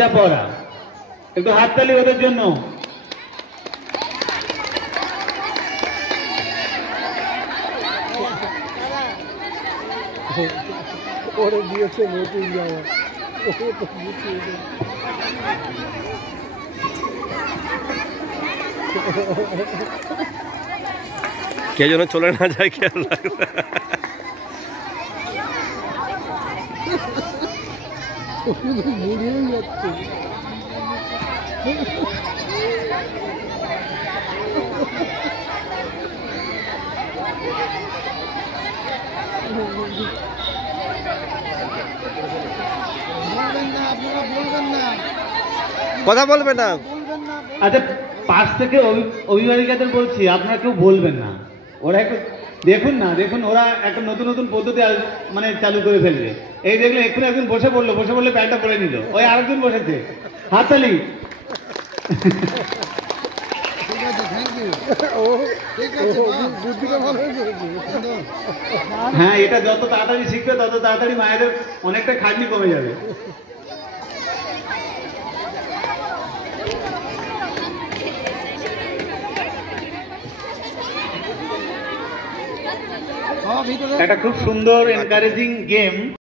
যা পড়া একটু হাততালি ওদের জন্য। ওরে দিয়েছে নতুন জামা। কে যেন চলে না যায় খেয়াল রাখবে। মুড়িয়ে যাচ্ছে। কথা বলবে না। আচ্ছা পাশ থেকে অভিভাবিকাদের বলছি আপনারা কেউ বলবেন না, ওরা একটু দেখুন না, দেখুন ওরা একটা নতুন নতুন পদ্ধতি মানে চালু করে ফেলবে। এই দেখলে এক্ষুনি একজন বসে পড়লে প্যান্টটা পরে নিল, ওই আরেকজন বসেছে। হাততালি। হ্যাঁ, এটা যত তাড়াতাড়ি শিখবে তত তাড়াতাড়ি মায়েদের অনেকটা খাটনি কমে যাবে। একটা খুব সুন্দর এনকারেজিং গেম।